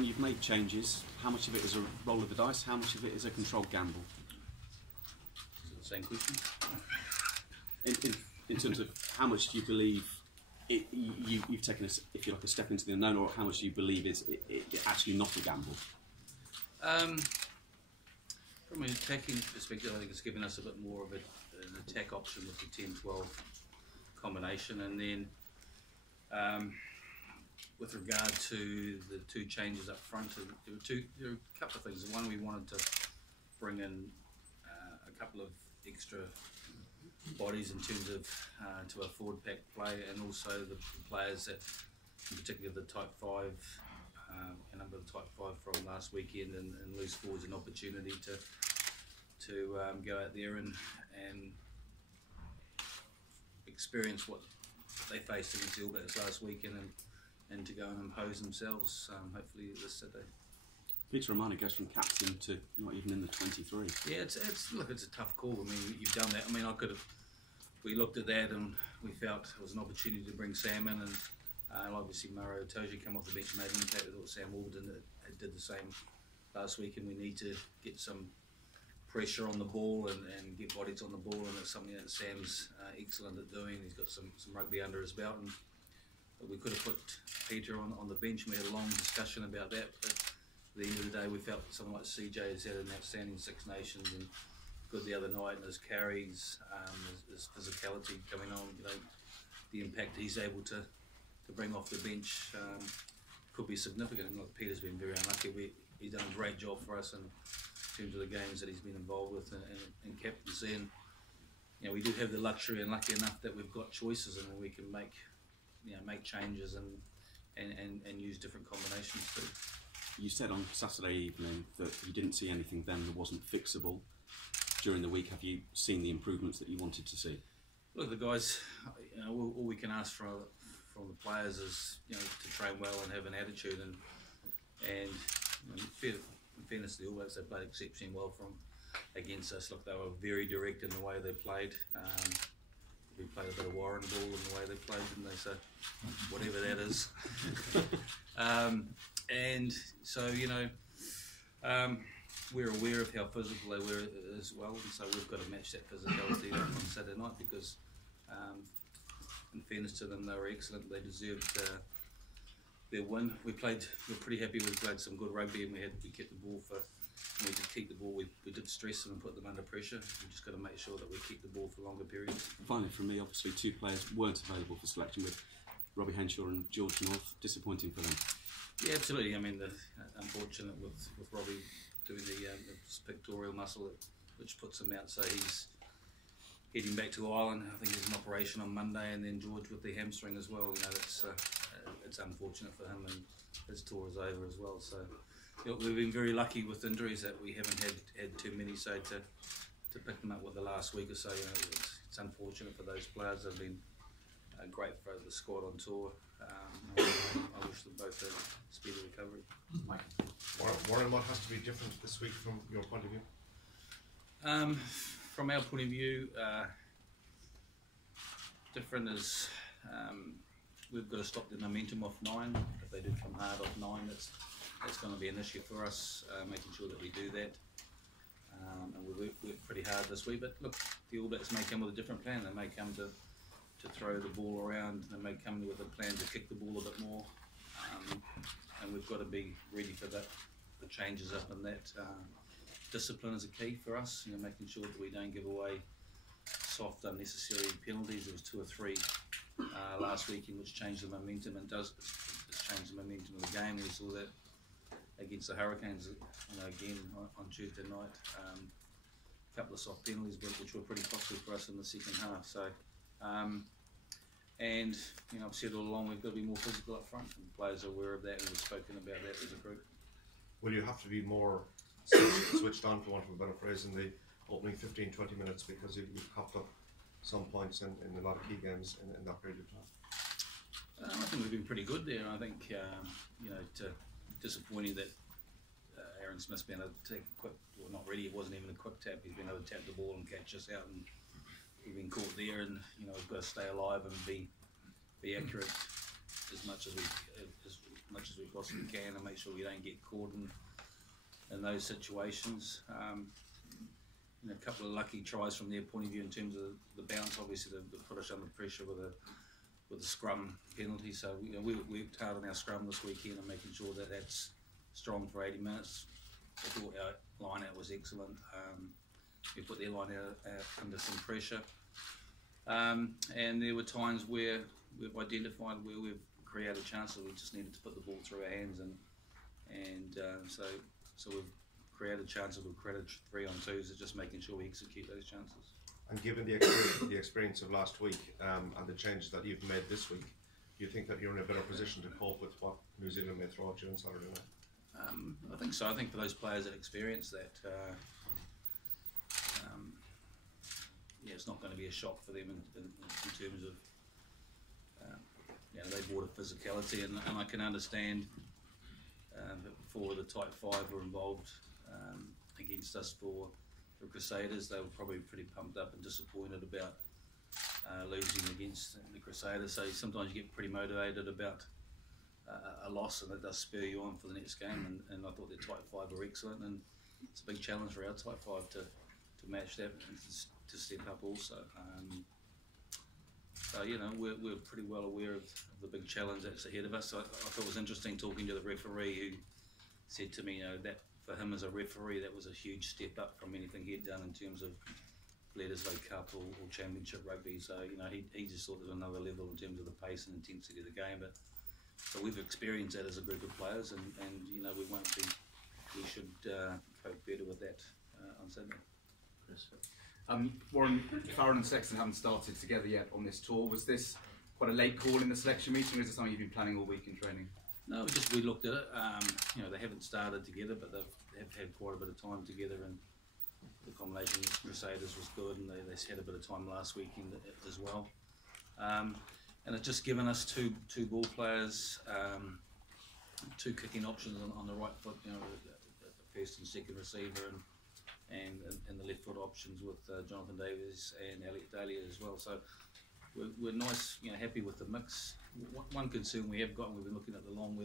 when you've made changes, how much of it is a roll of the dice, how much of it is a controlled gamble? Is it the same question? In terms of how much do you believe you've taken, if you like, a step into the unknown, or how much do you believe it's actually not a gamble? From an attacking perspective, I think it's given us a bit more of an attack option with the 10-12 combination, and then with regard to the two changes up front, there were a couple of things. One, we wanted to bring in a couple of extra bodies in terms of to our forward pack play, and also the players that, in particular the type 5, a number of the type 5 from last weekend, and loose forwards an opportunity to go out there and experience what they faced against the All Blacks last weekend, and to go and impose themselves, hopefully this Saturday. Peter Romano goes from captain to not even in the 23. Yeah, it's a tough call. I mean, you've done that. I mean, we looked at that and we felt it was an opportunity to bring Sam in, and obviously Maro, Itoje come off the bench and made an impact. I thought Sam Warburton did the same last week, and we need to get some pressure on the ball and get bodies on the ball, and it's something that Sam's excellent at doing. He's got some rugby under his belt, and we could have put Peter on the bench, and we had a long discussion about that, but at the end of the day we felt someone like CJ has had an outstanding Six Nations and good the other night, and his carries, his physicality coming on, you know, the impact he's able to bring off the bench could be significant. And look, Peter's been very unlucky. He's done a great job for us in terms of the games that he's been involved with and captaincy, and you know, we do have the luxury and lucky enough that we've got choices, and we can make changes and use different combinations too. You said on Saturday evening that you didn't see anything then that wasn't fixable. During the week, have you seen the improvements that you wanted to see? Look, the guys, you know, all we can ask from the players is, you know, to train well and have an attitude, and you know, in fairness to the All Blacks, they played exceptionally well against us. Look, they were very direct in the way they played. We played a bit of Warren ball in the way they played, didn't they? So whatever that is. And so, you know, we're aware of how physical they were as well, and so we've got to match that physicality on Saturday night, because in fairness to them, they were excellent. They deserved their win. We're pretty happy. We played some good rugby, and we kept the ball and we did keep the ball. We did stress them and put them under pressure. We just got to make sure that we keep the ball for longer periods. Finally, from me, obviously two players weren't available for selection, with Robbie Henshaw and George North. Disappointing for them. Yeah, absolutely. I mean, unfortunate with Robbie doing the pectoral muscle, which puts him out. So he's heading back to Ireland. I think there's an operation on Monday, and then George with the hamstring as well. You know, it's unfortunate for him, and his tour is over as well. So you know, we've been very lucky with injuries that we haven't had too many. So to pick them up with the last week or so, you know, it's unfortunate for those players. They've been great for the squad on tour. I wish them both a speedy recovery. Warren, what has to be different this week from your point of view? From our point of view, different is we've got to stop the momentum off 9. If they do come hard off 9, that's going to be an issue for us, making sure that we do that. And we worked pretty hard this week, but look, the All Blacks may come with a different plan. They may come to throw the ball around. They may come with a plan to kick the ball a bit more, and we've got to be ready for that. The changes up in that. Discipline is a key for us. You know, making sure that we don't give away soft, unnecessary penalties. There was 2 or 3 last weekend, which changed the momentum, and it's changed the momentum of the game. We saw that against the Hurricanes, you know, again on Tuesday night. A couple of soft penalties, which were pretty costly for us in the second half. So. And you know, I've said all along we've got to be more physical up front, and the players are aware of that, and we've spoken about that as a group. Will you have to be more switched on, for want of a better phrase, in the opening 15-20 minutes, because you've copped up some points in a lot of key games in that period of time? I think we've been pretty good there, and I think you know, disappointing that Aaron Smith's been able to take a quick, well, not really, it wasn't even a quick tap. He's been able to tap the ball and catch us out, and we've been caught there, and you know, we've got to stay alive and be accurate as much as much as we possibly can and make sure we don't get caught in those situations. A couple of lucky tries from their point of view in terms of the bounce, obviously, to put us under pressure with a scrum penalty. So we worked hard on our scrum this weekend and making sure that that's strong for 80 minutes. I thought our line out was excellent. We put their line out under some pressure. And there were times where we've identified where we've created chances. We just needed to put the ball through our hands, and so we've created chances. We've created 3-on-2s. It's just making sure we execute those chances. And given the experience of last week and the changes that you've made this week, do you think that you're in a better position to cope with what New Zealand may throw at you on Saturday night? I think so. I think for those players that experience that, it's not going to be a shock for them in terms of, they brought a physicality, and I can understand that before the Type 5 were involved against us for Crusaders, they were probably pretty pumped up and disappointed about losing against the Crusaders. So sometimes you get pretty motivated about a loss, and it does spur you on for the next game. And I thought their Type 5 were excellent, and it's a big challenge for our Type 5 to match that and to step up also. So we're pretty well aware of the big challenge that's ahead of us. So I thought it was interesting talking to the referee, who said to me, that for him as a referee, that was a huge step up from anything he'd done in terms of Bledisloe Cup or Championship rugby. So he just thought there was another level in terms of the pace and intensity of the game. But so we've experienced that as a group of players, and we should cope better with that on Saturday. Warren, Farrell and Sexton haven't started together yet on this tour. Was this quite a late call in the selection meeting, or is it something you've been planning all week in training? No, we looked at it. They haven't started together, but they've had quite a bit of time together, and the combination with Crusaders was good, and they had a bit of time last weekend as well. And it's just given us two ball players, two kicking options on the right foot, the first and second receiver, and the left foot options with Jonathan Davies and Elliot Daly as well. So we're nice, happy with the mix. One concern we have got, and we've been looking at the long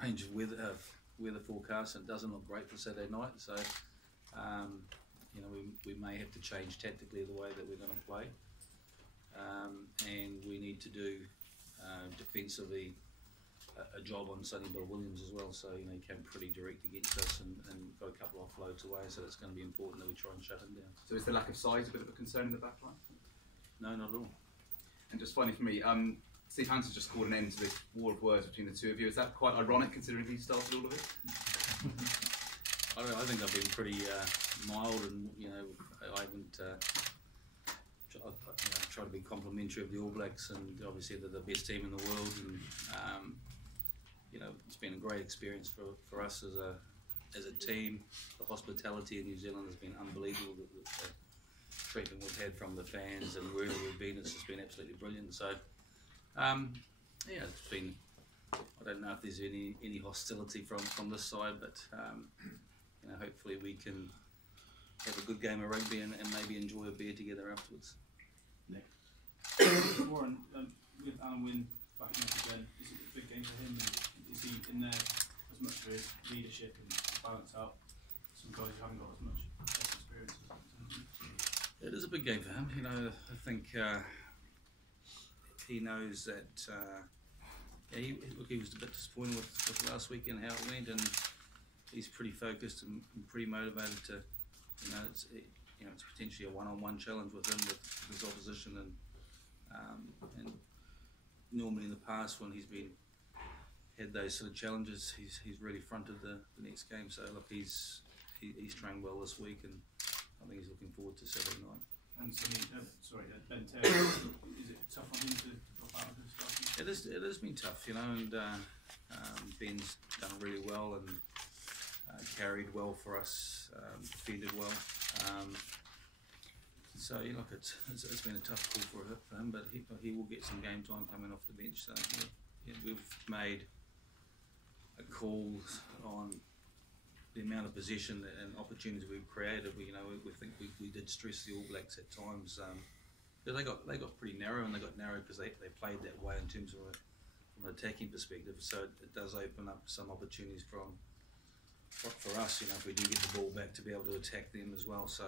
range of weather forecast, and it doesn't look great for Saturday night. So we may have to change tactically the way that we're going to play, and we need to do defensively a job on Sonny Bill Williams as well. So he came pretty direct against us and got a couple of offloads away. So it's going to be important that we try and shut him down. So is the lack of size a bit of a concern in the back line? No, not at all. And just finally for me, Steve Hansen just called an end to this war of words between the two of you. Is that quite ironic, considering he started all of it? I think I've been pretty mild, and I haven't. I try to be complimentary of the All Blacks, and obviously they're the best team in the world, and it's been a great experience for us as a team. The hospitality in New Zealand has been unbelievable. The treatment we've had from the fans, and wherever we've been, it's just been absolutely brilliant. So it's been. I don't know if there's any hostility from this side, but hopefully we can have a good game of rugby and maybe enjoy a beer together afterwards. Nick. Warren, with Alun backing up again, is it a big game for him? Is he in there as much for his leadership and balance out some guys who haven't got as much experience? It is a big game for him. I think he knows that. He was a bit disappointed with last weekend how it went, and he's pretty focused and pretty motivated to. It's potentially a one-on-one challenge with him with his opposition, and normally in the past when he's had those sort of challenges, he's really fronted the next game. So look, he's trained well this week, and I think he's looking forward to Saturday night. And Ben Terry, is it tough on him to drop out of the starting? It has been tough, and Ben's done really well and carried well for us, defended well. So it's been a tough call for him, but he will get some game time coming off the bench. So we've made a call on the amount of possession and opportunities we've created. We think we did stress the All Blacks at times. They got pretty narrow, and they got narrow because they played that way in terms of from an attacking perspective. So it does open up some opportunities for us, if we do get the ball back, to be able to attack them as well. So,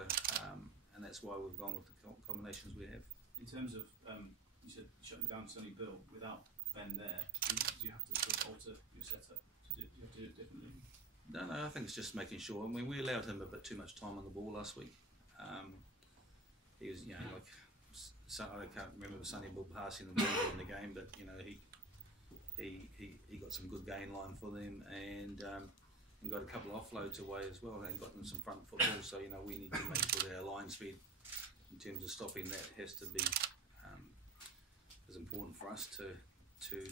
and that's why we've gone with the combinations we have. In terms of, you said shutting down Sonny Bill, without Ben there, do you have to sort of alter your setup? Do you have to do it differently? No, I think it's just making sure. I mean, we allowed him a bit too much time on the ball last week. He was, I can't remember Sonny Bill passing the ball in the game, but he got some good gain line for them, and got a couple of offloads away as well, and got them some front football. So we need to make sure that our line speed, in terms of stopping that, has to be as important for us to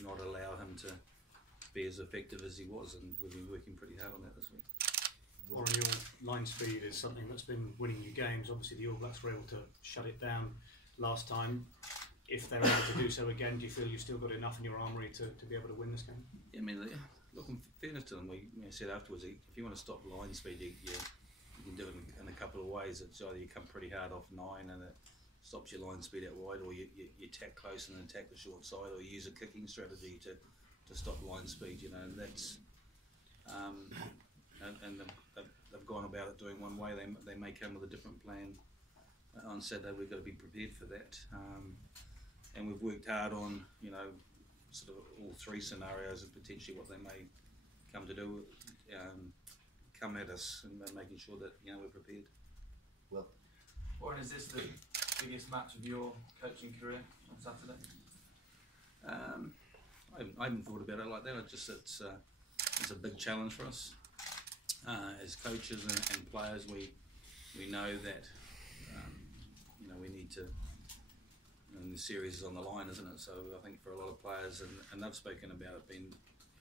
not allow him to be as effective as he was, and we've been working pretty hard on that this week. Warren, your line speed is something that's been winning you games. Obviously, the All Blacks were able to shut it down last time. If they're able to do so again, do you feel you've still got enough in your armoury to be able to win this game? Yeah, I mean, look, in fairness to them, we said afterwards, if you want to stop line speed, you can do it in a couple of ways. It's either you come pretty hard off 9 and it stops your line speed out wide, or you tack close and then attack the short side, or you use a kicking strategy to stop line speed. And that's and they've gone about it doing one way. They may come with a different plan on Saturday. We've got to be prepared for that, and we've worked hard on sort of all three scenarios and potentially what they may come to do, come at us, and making sure that we're prepared. Well, Warren, is this the biggest match of your coaching career on Saturday? I haven't thought about it like that. It's a big challenge for us as coaches and players. We know that we need to. And the series is on the line, isn't it? So I think for a lot of players, and they've spoken about it being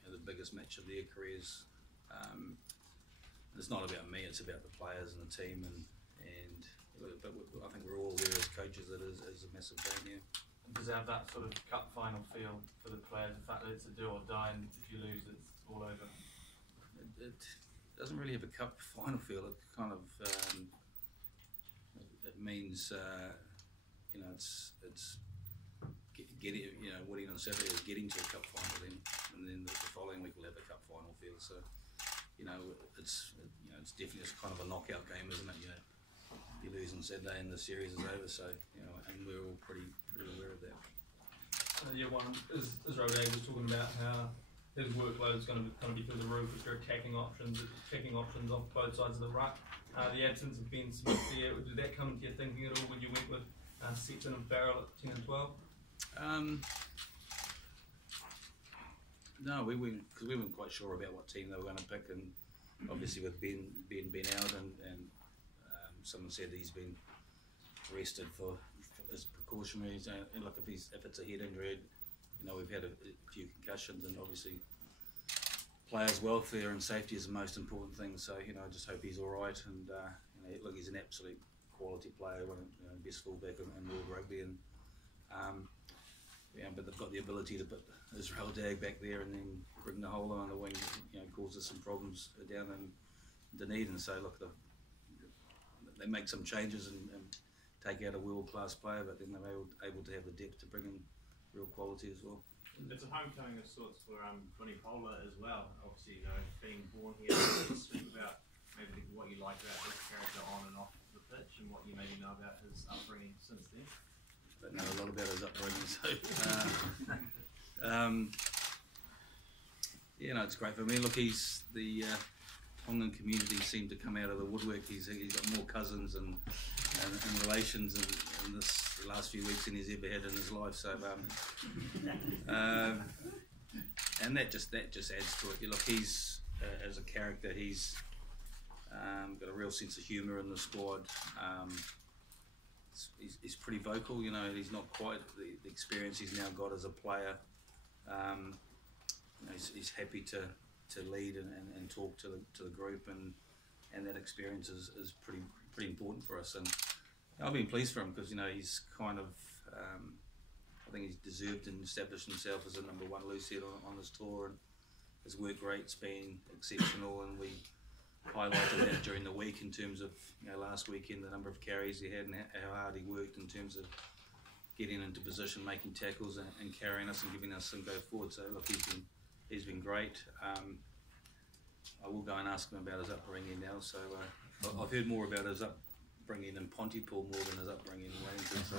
the biggest match of their careers. It's not about me; it's about the players and the team, but I think we're all aware as coaches that it is a massive game here. Does it have that sort of cup final feel for the players? The fact that it's a do or die, and if you lose, it's all over. It doesn't really have a cup final feel. It kind of it means. It's getting, winning on Saturday is getting to a cup final, and then the following week we'll have a cup final feel. So, it's definitely kind of a knockout game, isn't it? If you lose on Saturday and the series is over. So, and we're all pretty aware of that. As Rodney was talking about how his workload is going to be through the roof with your attacking options off both sides of the ruck. The absence of Ben Smith there, did that come into your thinking at all when you went with Sexton and Farrell at 10 and 12? No, because we weren't quite sure about what team they were going to pick, and obviously with Ben out, and someone said he's been rested for as precautionary. And look, if it's a head injury, we've had a few concussions, and obviously players' welfare and safety is the most important thing. So I just hope he's all right, and look, he's an absolute quality player, one of best fullback in world rugby, and but they've got the ability to put Israel Tadhg back there and then bring the whole on the wing, causes some problems down in Dunedin. So look, they make some changes and take out a world-class player, but then they're able to have the depth to bring in real quality as well. It's a homecoming of sorts for Vunipola as well. Obviously, being born here, speak about maybe what you like about his character on and off the pitch, and what you maybe know about his upbringing since then. I don't know a lot about his upbringing, so it's great for me. Look, he's the Tongan community seemed to come out of the woodwork. He's got more cousins and relations in the last few weeks than he's ever had in his life. So, and that just adds to it. Look, he's as a character, he's got a real sense of humour in the squad. He's pretty vocal. He's not quite the experience he's now got as a player. He's happy to lead and talk to the group, and that experience is pretty important for us. And I've been pleased for him because he's kind of I think he's deserved and established himself as a number one loose head on this tour, and his work rate's been exceptional, and we highlighted that during the week in terms of last weekend, the number of carries he had and how hard he worked in terms of getting into position, making tackles, and carrying us and giving us some go forward. So look, he's been great. I will go and ask him about his upbringing now. So I've heard more about his upbringing in Pontypool more than his upbringing in Wellington. So,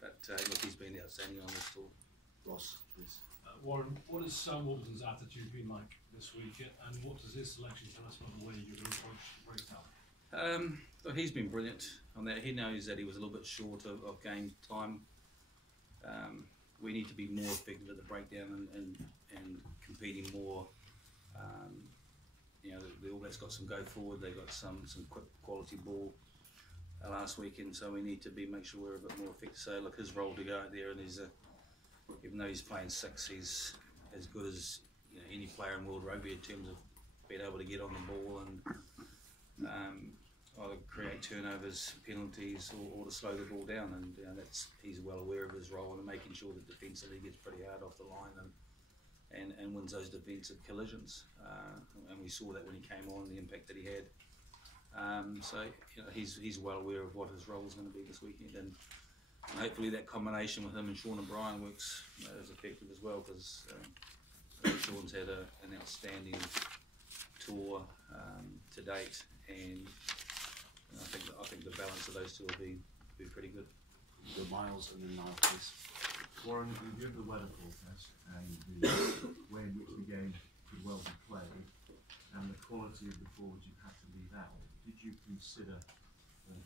but look, he's been outstanding on this tour. Ross, please. Warren, what has Sam Warburton's attitude been like this week, and what does his selection tell us about the way you're going to approach the breakdown? Look, he's been brilliant on that. He knows that he was a little bit short of game time. We need to be more effective at the breakdown and competing more. The All Blacks got some go forward. They got some quick quality ball last weekend, so we need to make sure we're a bit more effective. So look, his role to go out there, and even though he's playing six, he's as good as any player in world rugby in terms of being able to get on the ball and either create turnovers, penalties, or to slow the ball down. And he's well aware of his role and making sure that defensively he gets pretty hard off the line and wins those defensive collisions. And we saw that when he came on, the impact that he had. So he's well aware of what his role is going to be this weekend, and hopefully that combination with him and Sean O'Brien works as effective as well, because Sean's had an outstanding tour to date, and I think the balance of those two will be pretty good. The Miles and then Niall, please. Warren, you have the weather forecast and the way in which the game could well be played, and the quality of the forwards you had to leave out. Did you consider,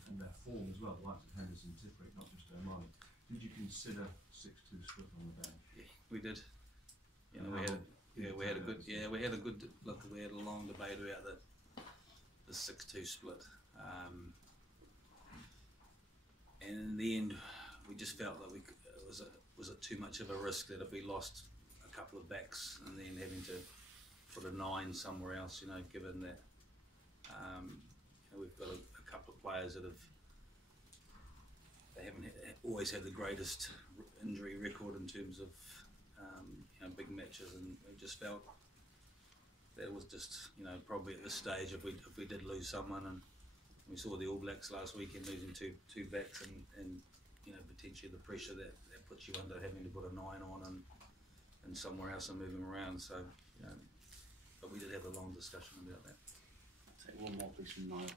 and their form as well, like Henderson, Tipperick, not just O'Malley, did you consider 6-2 split on the bench? Yeah, we did. We had a good look. We had a long debate about the 6-2 split, and in the end, we just felt that was it too much of a risk that if we lost a couple of backs and then having to put a 9 somewhere else, given that we've got a couple of players that haven't always had the greatest injury record in terms of big matches, and we just felt that it was just probably at this stage if we did lose someone, and we saw the All Blacks last weekend losing two backs, and potentially the pressure that puts you under having to put a 9 on and somewhere else and moving around. So but we did have a long discussion about that. Take one more please from Niall.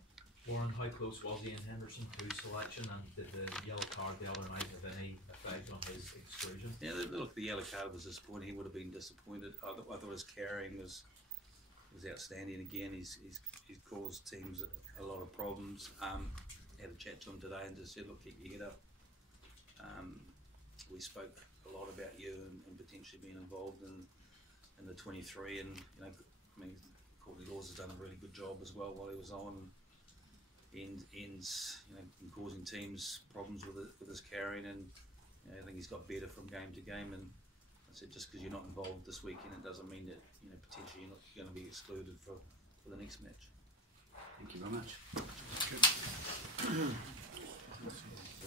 Warren, how close was he in Henderson to selection, and did the yellow card the other night have any effect on his exclusion? Yeah, look, the yellow card was disappointing. He would have been disappointed. I thought his carrying was outstanding again. He's caused teams a lot of problems. Had a chat to him today and just said, look, keep your head up. We spoke a lot about you and potentially being involved in the 23, and Courtney Laws has done a really good job as well while he was on. Ends in causing teams problems with his carrying, and I think he's got better from game to game. And I said, just because you're not involved this weekend, it doesn't mean that potentially you're not going to be excluded for the next match. Thank you very much.